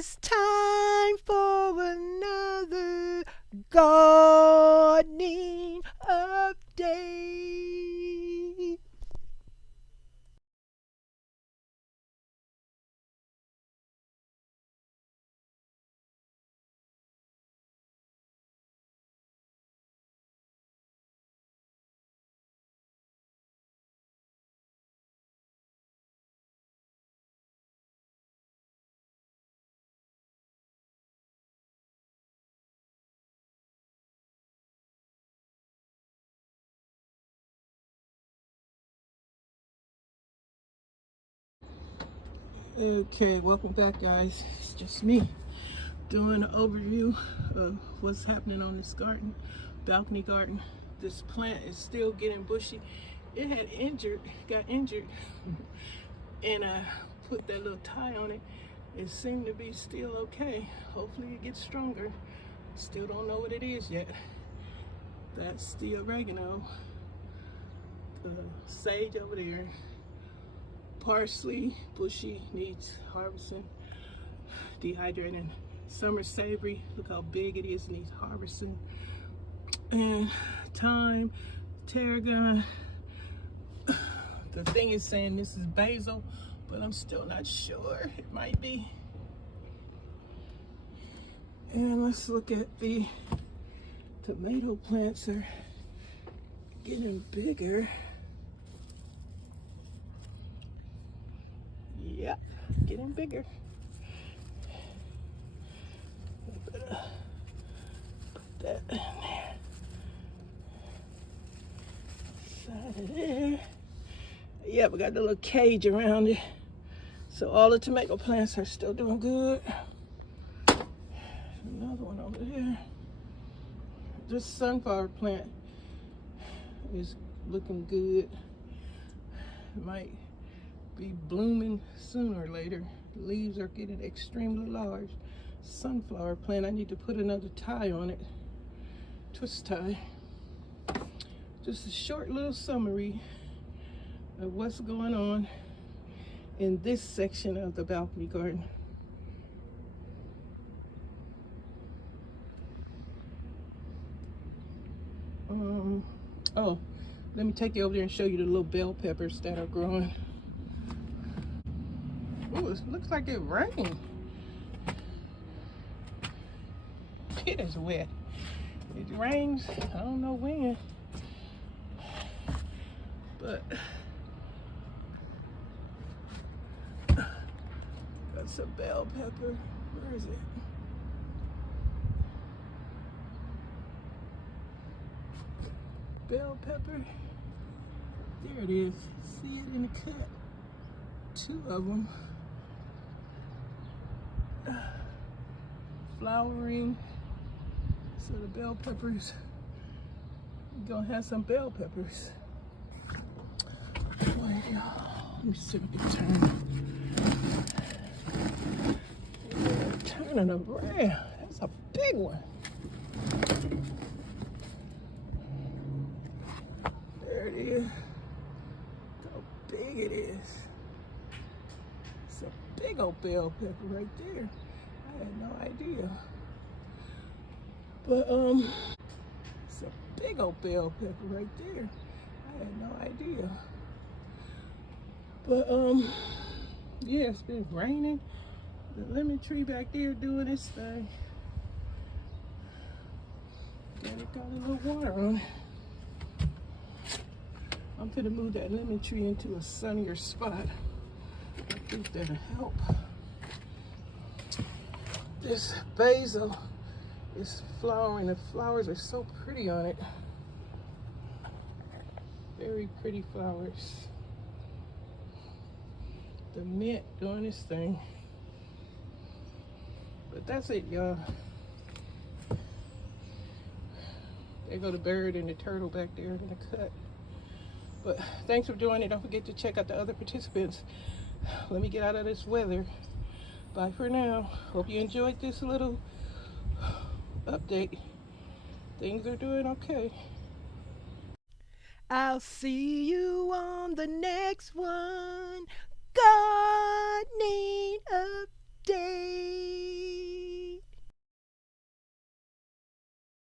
It's time for another gardening update. Okay, welcome back, guys. It's just me doing an overview of what's happening on this balcony garden. This plant is still getting bushy. It had got injured, and I put that little tie on it. It seemed to be still okay. Hopefully it gets stronger. Still don't know what it is yet. That's the oregano, the sage over there. Parsley, bushy, needs harvesting, dehydrating. Summer savory, look how big it is, needs harvesting. And thyme, tarragon. The thing is saying this is basil, but I'm still not sure. It might be. And let's look at the tomato plants are getting bigger. Yep, getting bigger. Put that in there. Side of there. Yep, we got the little cage around it. So all the tomato plants are still doing good. Another one over there. This sunflower plant is looking good. It might be blooming sooner or later. The leaves are getting extremely large. Sunflower plant, I need to put another tie on it. Twist tie. Just a short little summary of what's going on in this section of the balcony garden. Oh, let me take you over there and show you the little bell peppers that are growing. Oh, it looks like it rained. It is wet. It rains, I don't know when. But that's a bell pepper. Where is it? Bell pepper. There it is. See it in the cut. Two of them. Flowering. So the bell peppers, we're gonna have some bell peppers. Where you go? Let me see if I can turn. Turning around. That's a big one. There it is. Look how big it is. It's a big old bell pepper right there. I had no idea. But it's a big old bell pepper right there. I had no idea. But yeah, it's been raining. The lemon tree back there doing its thing. And it got a little water on it. I'm gonna move that lemon tree into a sunnier spot. I think that'll help. This basil is flowering. The flowers are so pretty on it. Very pretty flowers. The mint doing its thing. But that's it, y'all. There go the bird and the turtle back there in the cut. But thanks for joining. Don't forget to check out the other participants. Let me get out of this weather. Bye for now. Hope you enjoyed this little update. Things are doing okay. I'll see you on the next one. Gardening update.